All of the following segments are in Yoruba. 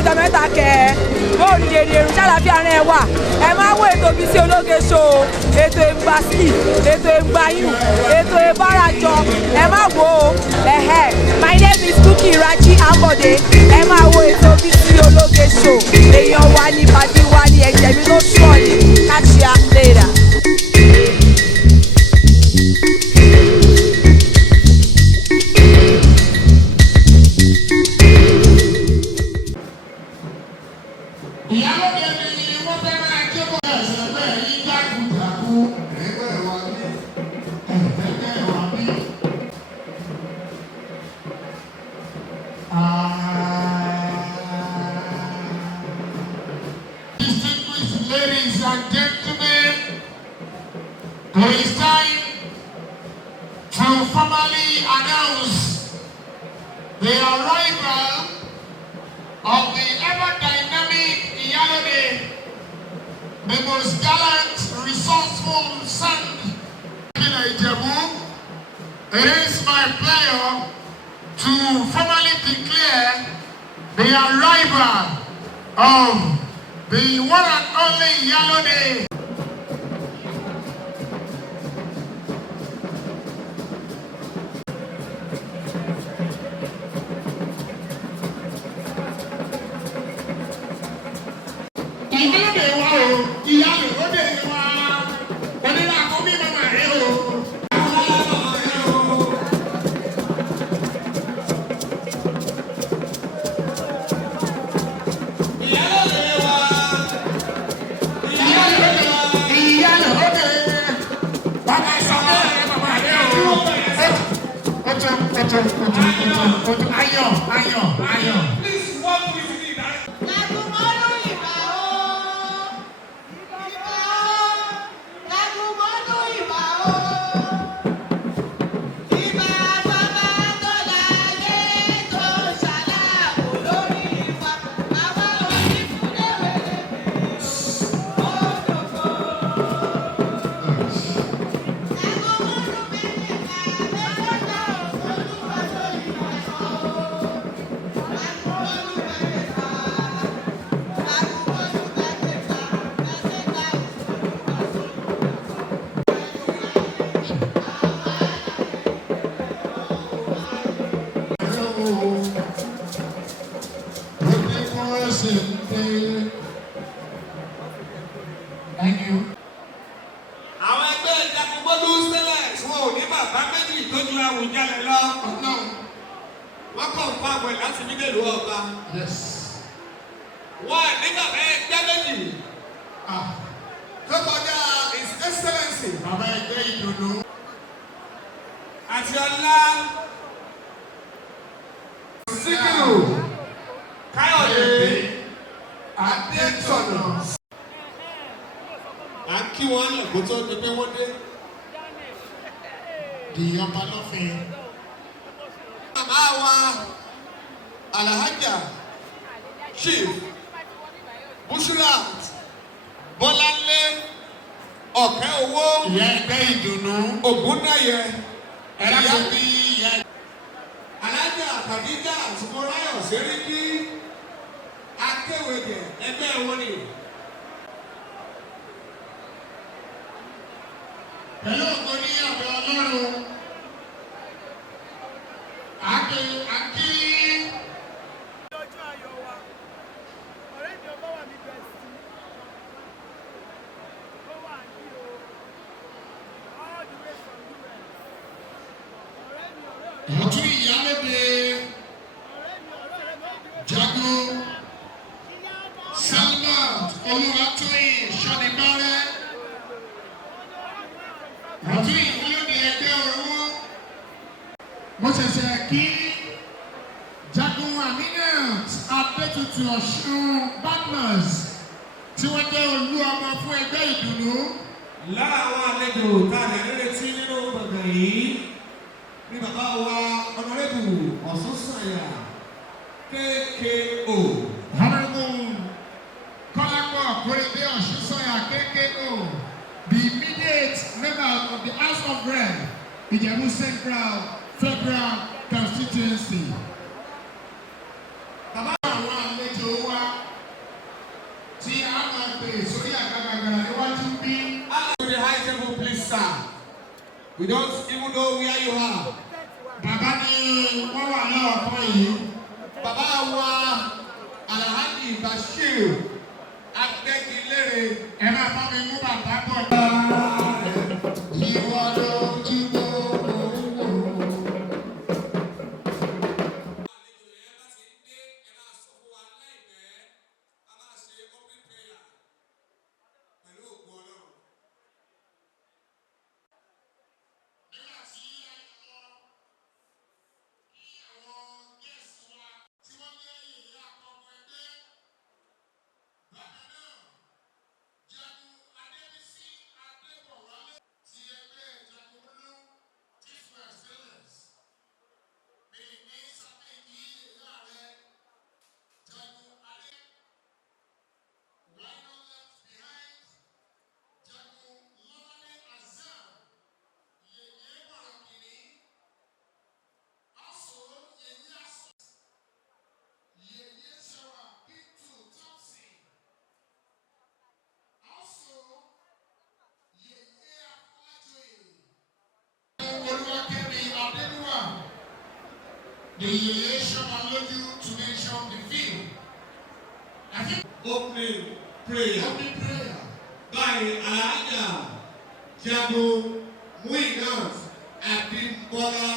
kọjọ mẹ́ta kẹ́ bóòlù dèrè èrò ṣàlàfíà rẹ̀ wà ẹ máa wo ètò Bísí Ológe show ètò ìgbàsí ètò ìgbàyùn ètò ìbárajọ ẹ máa wo my name is Bukky Raji Ambode ẹ máa wo ètò Bísí Ológe show èèyàn wa ní pàdé wa ní ẹ̀jẹ̀ mi ló sọ̀ ní catch ya later. Ladies and gentlemen, it is time to formally announce the arrival of the ever-dynamic Iyalode, the most gallant, resourceful son Akile Ijebu. It is my pleasure to formally declare the arrival of the one and only Iyalode. Iyalode wa o, Iyalode wa, onira ko bi mama re o. Ayo. Please walk with me. Jagunmolu ìbà o. Jagunmolu ìbà o. Ìbà bàbá tó láyé tó ṣàlàbò lórí wa. Bàbá onífúnlẹ̀ wẹ̀lẹ̀ òdòdó. Jagunmolu mẹ́lẹ̀ká mẹ́lẹ̀ká olúwa lórí wa sọ. Thank you. Àwọn ẹgbẹ́ Jagunmolu Steelers wọn ò ní bàbá méjì tó ju Àwùjalè lọ. Wọ́n kàn fún àwẹ̀ láti ní dèlú ọba. Yes. Wọ́n nígbà ẹgbẹ́ méjì. Tó kọjá His Excellency. Bàbá ẹgbẹ́ ìdùnnú. Àti ọlá. Síkírù. Káyọ̀dé. Adétọ̀nà. À ń kí wọn lè kó tó di pé wọ́n dé. Di ọba lọ́fẹ̀ẹ́. Màmá wa Alhaja Chief Bushirat Bọ́láńlé Ọ̀kẹ́ owó Ìyá ẹgbẹ́ ìdùnnú. Ògúndáyẹ Ẹ̀rọ bí ìyá. Alhaja Khadija Sumorayo Seriki Akéwèjẹ ẹgbẹ́ wọn ni. Pẹ̀lú ògo ní ọ̀dọ̀ Ọlọ́run. Àkí. lójú ayọ̀ wa ọ̀rẹ́ mi ọba wà mí bẹ̀ sí ó wà ní o all the way from US ọ̀rẹ́ mi Ọ̀tún Ìyálóde Jagun Salmat Olúwatóyìn Ṣọ́nibárẹ́. Ọ̀tún Ìyálóde ẹgbẹ́ owó. Mo ṣẹ̀ṣẹ̀ kí Jagun Aminat Adétutù Ọ̀ṣun Badmus tí wọ́n jẹ́ olú ọmọ fún ẹgbẹ́ ìdùnnú. Lára àwọn àlejò tá a lè retí nínú gbọ̀ngàn yìí ní bàbá wa Honorable Ọ̀ṣunsànyà KKO. Honorable Kọ́lápọ̀ Kóredé Ọ̀ṣunsànyà KKO, the immediate member of the House of Rep, Ijebu Central Federal Constituency. Bàbá àwọn àlejò wa We don't even know where you are. Bàbá ni wọ́n wà lọ́ọ̀kan yìí. Bàbá wa Alhaji Bashir Agbẹ́gilére. Ẹ máa bá mi mú bàbá bọ̀. Ìwọ ló jí gbogbo wò. The relation allowed you to mention the field. I think Opening prayer opening prayer. by Alhaja Jagunmolu Akile.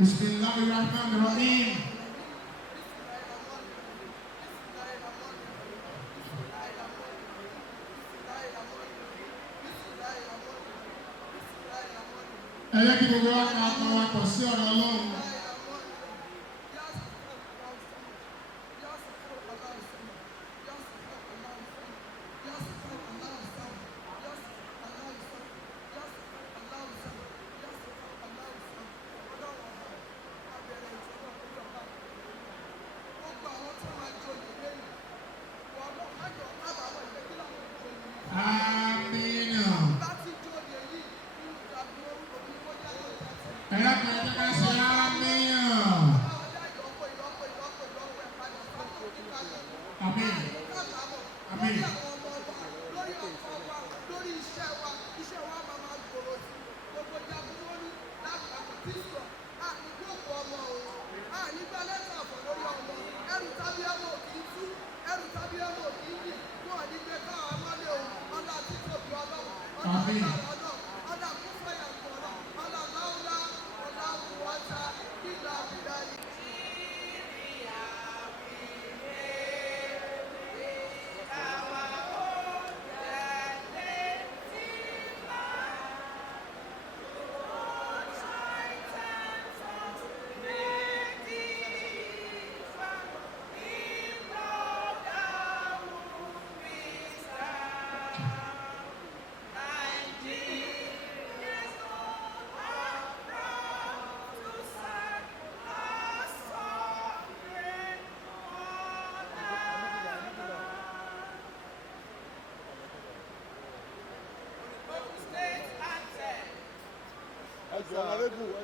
Bismillahirrahmanirrahim. Ẹ jẹ́ kí gbogbo wa máa kọ́ wa pọ̀ sí ọ̀rọ̀ Ọlọ́run. Nigeria. Beautiful,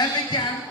elegant,